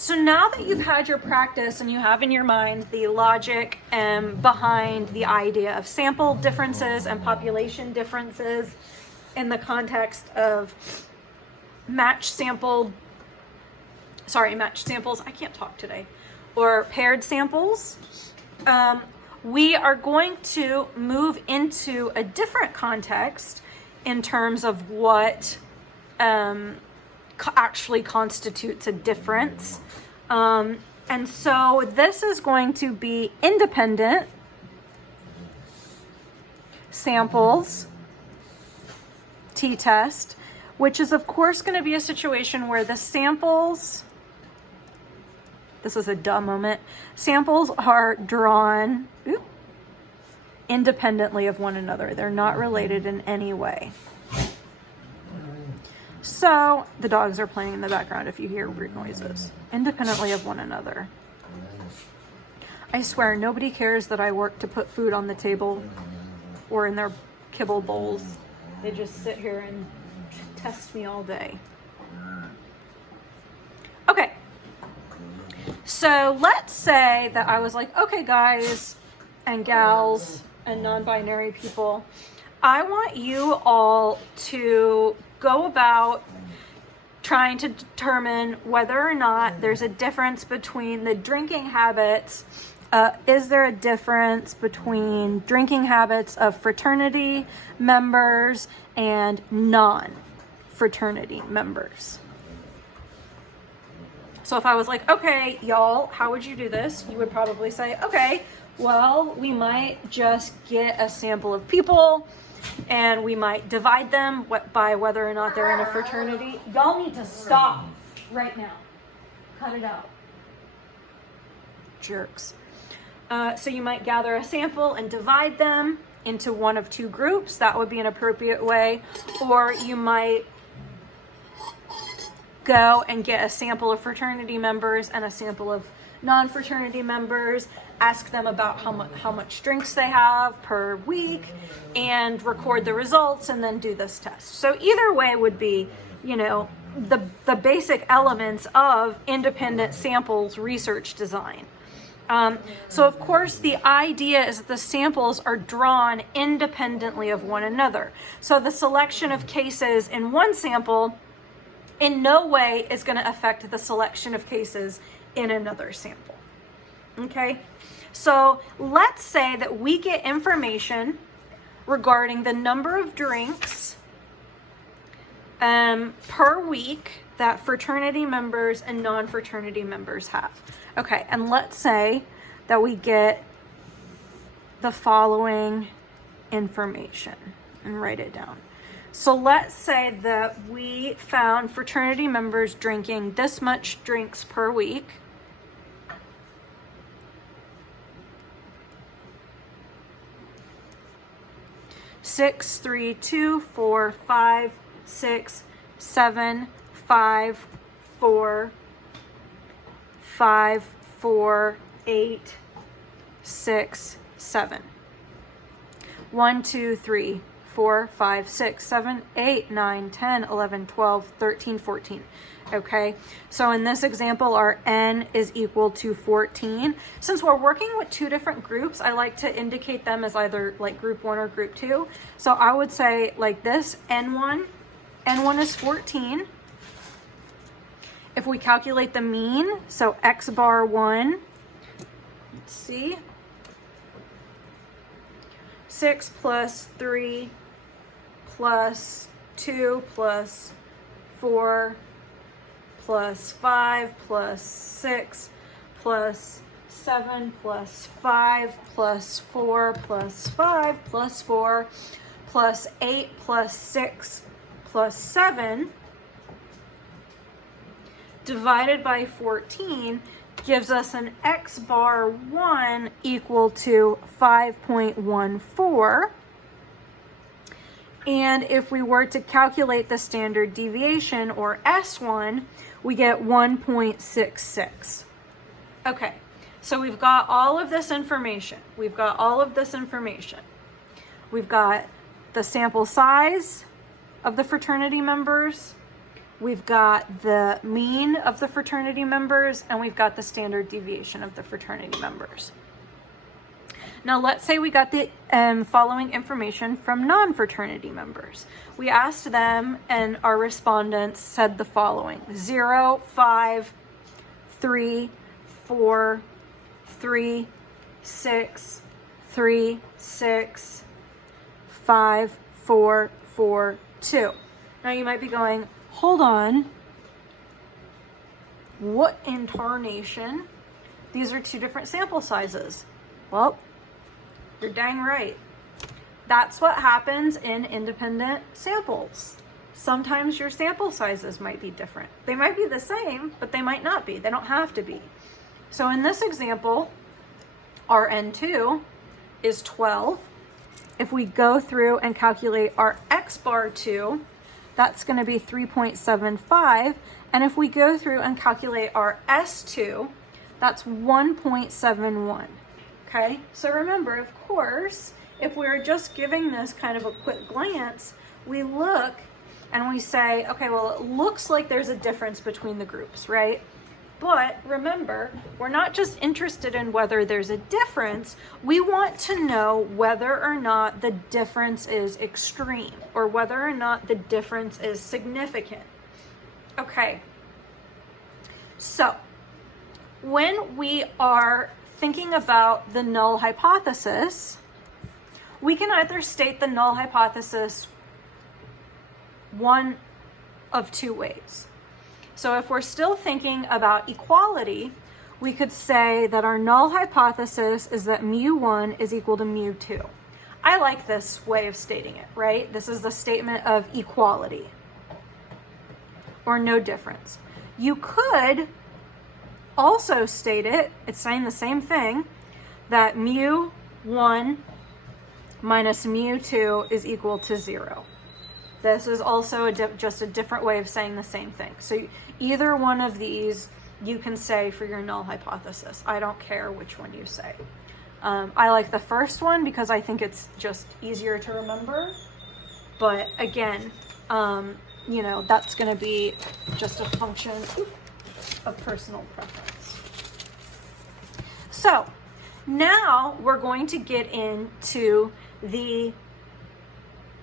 So now that you've had your practice and you have in your mind the logic behind the idea of sample differences and population differences in the context of matched samples, I can't talk today, or paired samples, we are going to move into a different context in terms of what actually constitutes a difference. And so this is going to be independent samples t-test, which is of course going to be a situation where the samples, this is a dumb moment, samples are drawn independently of one another. They're not related in any way. So the dogs are playing in the background if you hear weird noises. Independently of one another. I swear nobody cares that I work to put food on the table or in their kibble bowls. They just sit here and test me all day. Okay. So let's say that I was like, okay guys and gals and non-binary people, I want you all to go about trying to determine whether or not there's a difference between the drinking habits. Is there a difference between drinking habits of fraternity members and non-fraternity members? So if I was like, okay, y'all, how would you do this? You would probably say, okay, well, we might just get a sample of people and we might divide them by whether or not they're in a fraternity. Y'all need to stop right now. Cut it out. Jerks. So you might gather a sample and divide them into one of two groups. That would be an appropriate way. Or you might go and get a sample of fraternity members and a sample of non-fraternity members, ask them about how much drinks they have per week, and record the results and then do this test. So either way would be, the basic elements of independent samples research design. So of course the idea is that the samples are drawn independently of one another. So the selection of cases in one sample in no way is going to affect the selection of cases in another sample. Okay, so let's say that we get information regarding the number of drinks per week that fraternity members and non-fraternity members have. Okay, and let's say that we get the following information and write it down. So let's say that we found fraternity members drinking this much drinks per week. Six, 3, 2, 4, 5, 6, 7, 5, 4, 5, 4, 8, 6, 7. 1, 2, 3, 4, 5, 6, 7, 8, 9, 10, 11, 12, 13, 14. Okay, so in this example, our N is equal to 14. Since we're working with two different groups, I like to indicate them as either like group 1 or group 2. So I would say like this, N1 is 14. If we calculate the mean, so X bar 1, let's see, 6 plus 3 plus 2 plus 4 plus 5 plus 6 plus 7 plus 5 plus 4 plus 5 plus 4 plus 8 plus 6 plus 7 divided by 14 gives us an X bar 1 equal to 5.14. And if we were to calculate the standard deviation, or S1, we get 1.66. Okay, so we've got all of this information. We've got the sample size of the fraternity members. we've got the mean of the fraternity members, and we've got the standard deviation of the fraternity members. Now, let's say we got the following information from non-fraternity members. We asked them, and our respondents said the following: 0, 5, 3, 4, 3, 6, 3, 6, 5, 4, 4, 2. Now, you might be going, hold on, what in tarnation? These are two different sample sizes. Well, you're dang right. That's what happens in independent samples. Sometimes your sample sizes might be different. They might be the same, but they might not be. They don't have to be. So in this example, our N2 is 12. If we go through and calculate our X bar 2, that's going to be 3.75. And if we go through and calculate our S2, that's 1.71. Okay, so remember, of course, if we're just giving this kind of a quick glance, we look and we say, okay, well, it looks like there's a difference between the groups, right? But remember, we're not just interested in whether there's a difference. We want to know whether or not the difference is extreme or whether or not the difference is significant. Okay, so when we are thinking about the null hypothesis, we can either state the null hypothesis one of two ways. So if we're still thinking about equality, we could say that our null hypothesis is that mu1 is equal to mu2. I like this way of stating it, right? This is the statement of equality or no difference. You could also state it, it's saying the same thing, that mu1 minus mu2 is equal to 0. This is also just a different way of saying the same thing. So either one of these you can say for your null hypothesis. I don't care which one you say. I like the first one because I think it's just easier to remember. But again, you know, that's going to be just a function of personal preference. So now we're going to get into the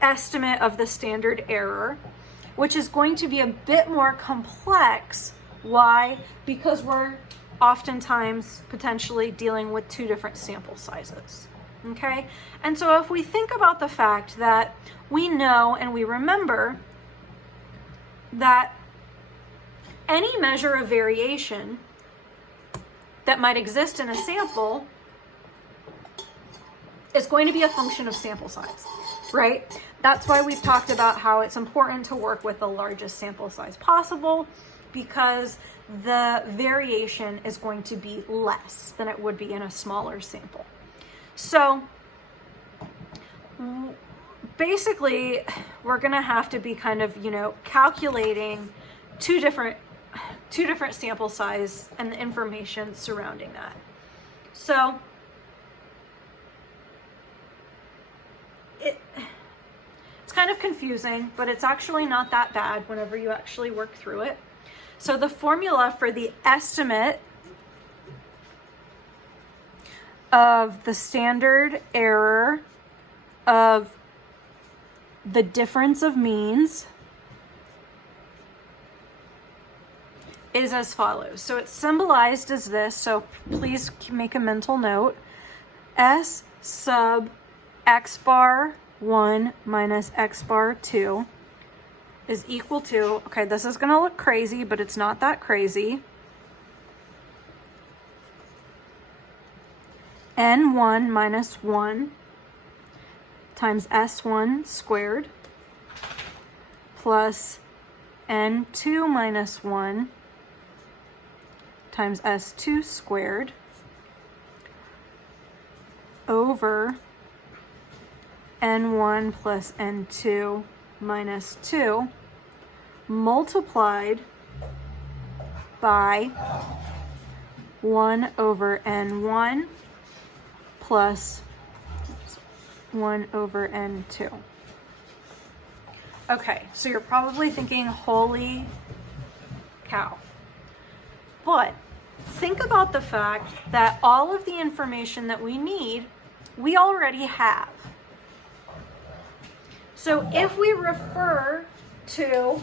estimate of the standard error, which is going to be a bit more complex. Why? Because we're oftentimes potentially dealing with two different sample sizes. Okay? And so if we think about the fact that we know and we remember that any measure of variation that might exist in a sample is going to be a function of sample size, right? That's why we've talked about how it's important to work with the largest sample size possible, because the variation is going to be less than it would be in a smaller sample. So basically, we're going to have to be kind of, you know, calculating two different sample size and the information surrounding that. So it's kind of confusing, but it's actually not that bad whenever you actually work through it. So the formula for the estimate of the standard error of the difference of means is as follows. So it's symbolized as this, so please make a mental note. S sub x bar 1 minus x bar 2 is equal to, okay, this is going to look crazy, but it's not that crazy, n1 minus 1 times s1 squared plus n2 minus 1 times s2 squared over n1 plus n2 minus 2 multiplied by 1 over n1 plus 1 over n2. Okay, so you're probably thinking, holy cow. But think about the fact that all of the information that we need, we already have. So if we refer to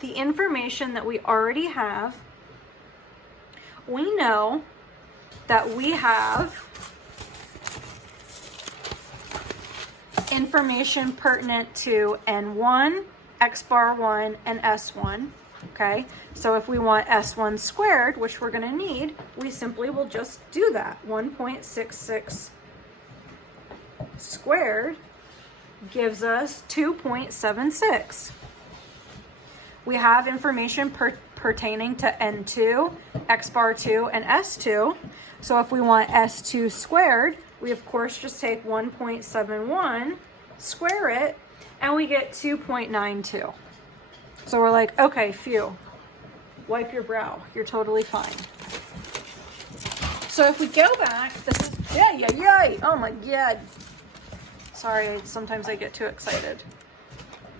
the information that we already have, we know that we have information pertinent to N1, X bar 1, and S1. Okay, so if we want S1 squared, which we're going to need, we simply will just do that. 1.66 squared gives us 2.76. We have information pertaining to N2, X bar 2, and S2. So if we want S2 squared, we of course just take 1.71, square it, and we get 2.92. So we're like, okay, phew, wipe your brow. You're totally fine. So if we go back, this is, yay, oh my God. Sorry, sometimes I get too excited.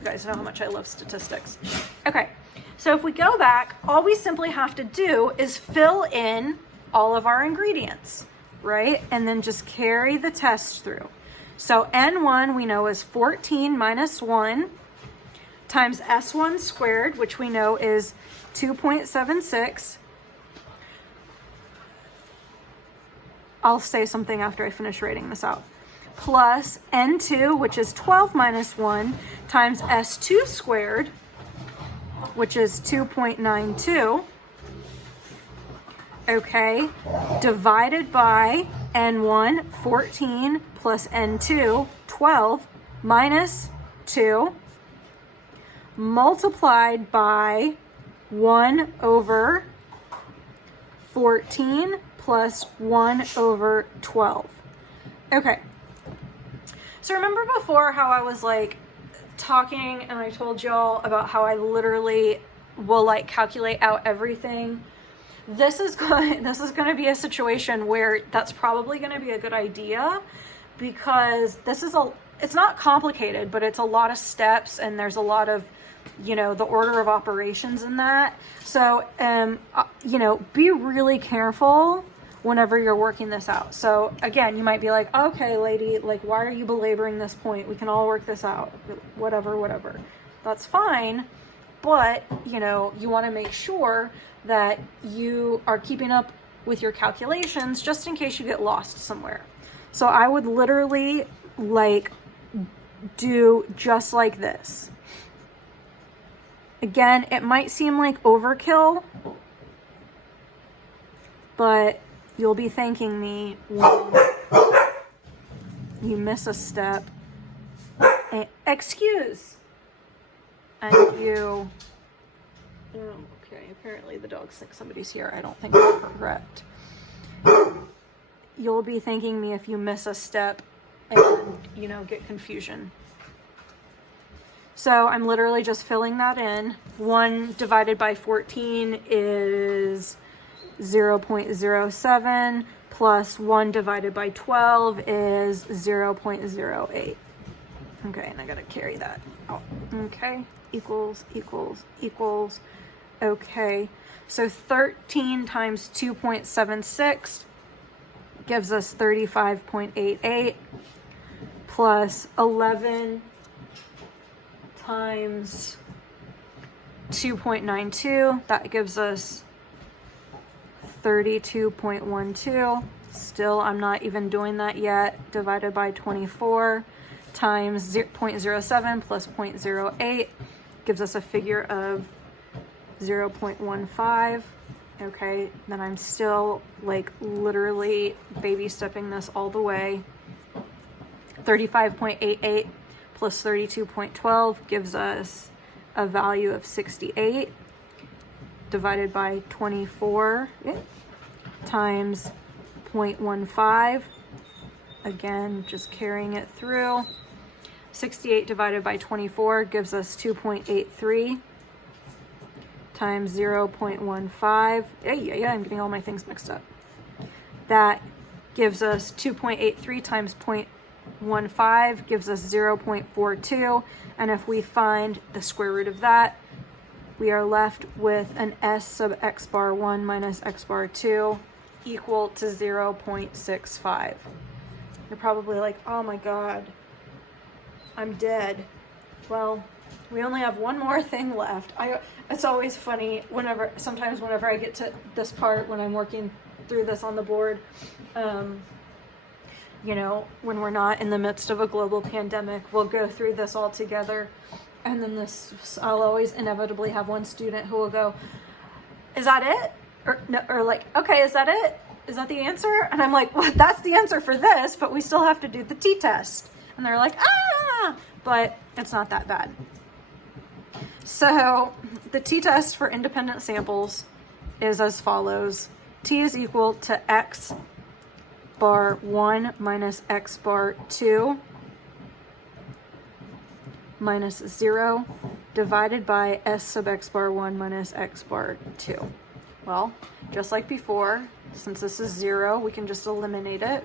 You guys know how much I love statistics. Okay, so if we go back, all we simply have to do is fill in all of our ingredients, right? And then just carry the test through. So N1 we know is 14 minus 1 times S1 squared, which we know is 2.76. I'll say something after I finish writing this out. Plus N2, which is 12 minus 1, times S2 squared, which is 2.92. Okay, divided by N1, 14, plus N2, 12, minus 2, multiplied by 1 over 14 plus 1 over 12. Okay. So remember before how I was like talking and I told y'all about how I literally will like calculate out everything? This is going to be a situation where that's probably going to be a good idea, because it's not complicated, but it's a lot of steps and there's a lot of, you know, the order of operations in that. So, you know, be really careful whenever you're working this out. So again, you might be like, okay, lady, like, why are you belaboring this point? We can all work this out. Whatever. That's fine. But, you know, you want to make sure that you are keeping up with your calculations just in case you get lost somewhere. So I would literally like do just like this. Again, it might seem like overkill, but you'll be thanking me when you miss a step. Excuse. And you... Oh, okay, apparently the dogs think somebody's here. I don't think that's correct. You'll be thanking me if you miss a step and, you know, get confusion. So I'm literally just filling that in. 1 divided by 14 is 0.07, plus 1 divided by 12 is 0.08. Okay, and I gotta carry that out. Okay, equals. Okay, so 13 times 2.76 gives us 35.88, plus 11 times 2.92, that gives us 32.12. Still, I'm not even doing that yet. Divided by 24 times 0.07 plus 0.08 gives us a figure of 0.15. Okay, then I'm still like literally baby stepping this all the way. 35.88 plus 32.12 gives us a value of 68, divided by 24 times 0.15. Again, just carrying it through. 68 divided by 24 gives us 2.83 times 0.15. Yeah, I'm getting all my things mixed up. That gives us 2.83 times 5.15 gives us 0.42. And if we find the square root of that, we are left with an S sub x bar 1 minus x bar 2 equal to 0.65. You're probably like, oh my God, I'm dead. Well, we only have one more thing left. It's always funny sometimes whenever I get to this part when I'm working through this on the board, you know, when we're not in the midst of a global pandemic, we'll go through this all together. And then I'll always inevitably have one student who will go, is that it? Or like, okay, is that it? Is that the answer? And I'm like, well, that's the answer for this, but we still have to do the t-test. And they're like, but it's not that bad. So the t-test for independent samples is as follows. T is equal to x bar 1 minus x bar 2 minus 0 divided by s sub x bar 1 minus x bar 2. Well, just like before, since this is 0, we can just eliminate it.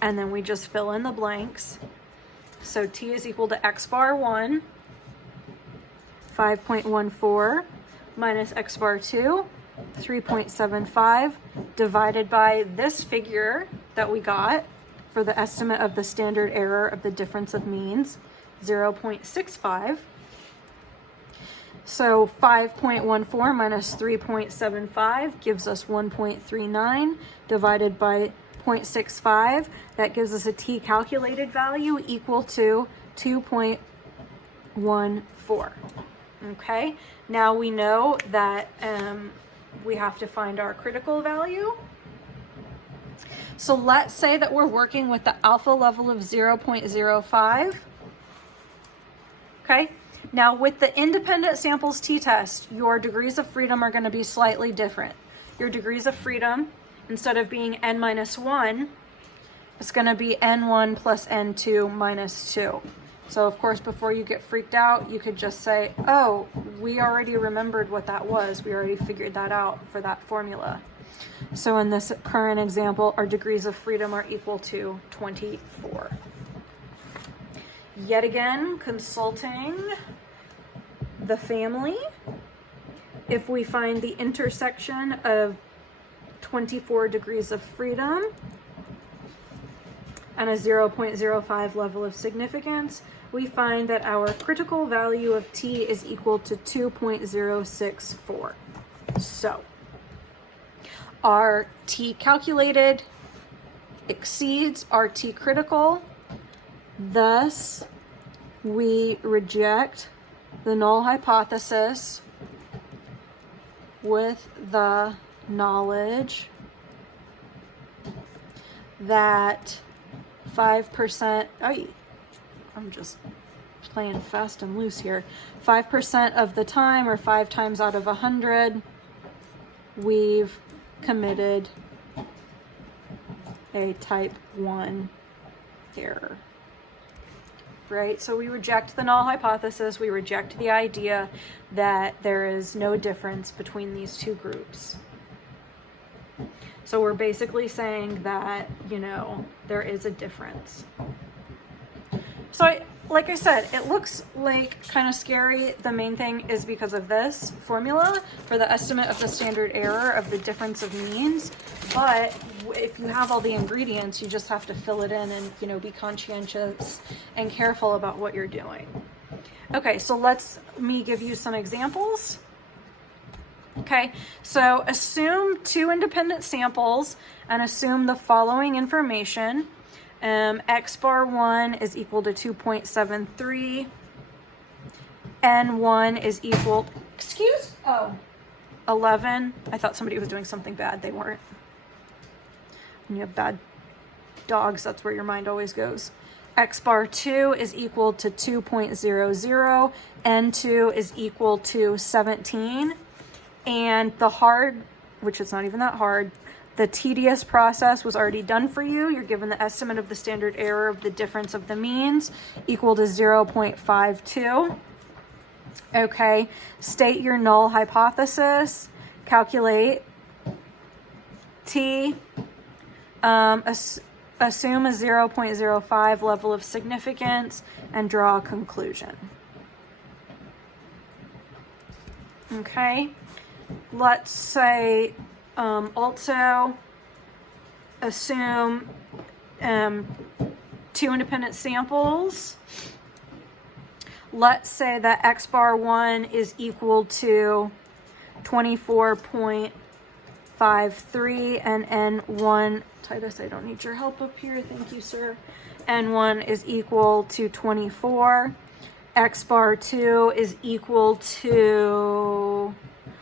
And then we just fill in the blanks. So t is equal to x bar 1, 5.14, minus x bar 2, 3.75, divided by this figure that we got for the estimate of the standard error of the difference of means, 0.65. So 5.14 minus 3.75 gives us 1.39 divided by 0.65. That gives us a t calculated value equal to 2.14. Okay, now we know that we have to find our critical value. So let's say that we're working with the alpha level of 0.05. Okay, now with the independent samples t-test, your degrees of freedom are going to be slightly different. Your degrees of freedom, instead of being n minus 1, it's going to be n1 plus n2 minus 2. So of course, before you get freaked out, you could just say, oh, we already remembered what that was. We already figured that out for that formula. So in this current example, our degrees of freedom are equal to 24. Yet again, consulting the family, if we find the intersection of 24 degrees of freedom and a 0.05 level of significance, we find that our critical value of t is equal to 2.064. So our t calculated exceeds our t critical, thus we reject the null hypothesis with the knowledge that 5%, I'm just playing fast and loose here, 5% of the time, or 5 times out of 100, we've committed a type 1 error. Right? So we reject the null hypothesis, we reject the idea that there is no difference between these two groups. So we're basically saying that, you know, there is a difference. So like I said, it looks like kind of scary. The main thing is because of this formula for the estimate of the standard error of the difference of means. But if you have all the ingredients, you just have to fill it in and, you know, be conscientious and careful about what you're doing. Okay, so let me give you some examples. Okay, so assume 2 independent samples and assume the following information. X bar 1 is equal to 2.73. N1 is equal, 11. I thought somebody was doing something bad. They weren't. When you have bad dogs, that's where your mind always goes. X bar 2 is equal to 2.00. N2 is equal to 17. And the hard, which is not even that hard, the tedious process was already done for you. You're given the estimate of the standard error of the difference of the means equal to 0.52. Okay, state your null hypothesis, calculate t, assume a 0.05 level of significance and draw a conclusion. Okay, let's say also assume 2 independent samples. Let's say that x bar 1 is equal to 24.53 and n1, Titus, I don't need your help up here, thank you, sir. N1 is equal to 24. X bar 2 is equal to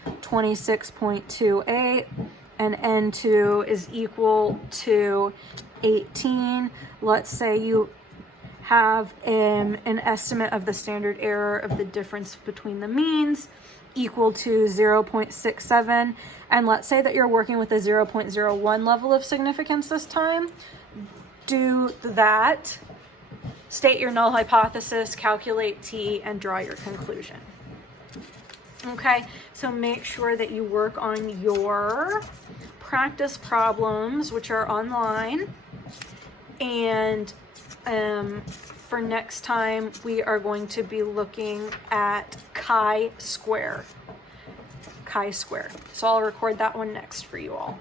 26.28 and N2 is equal to 18. Let's say you have an estimate of the standard error of the difference between the means equal to 0.67, and let's say that you're working with a 0.01 level of significance this time. Do that, state your null hypothesis, calculate t, and draw your conclusion. Okay, so make sure that you work on your practice problems, which are online, and for next time, we are going to be looking at chi-square. Chi-square. So I'll record that one next for you all.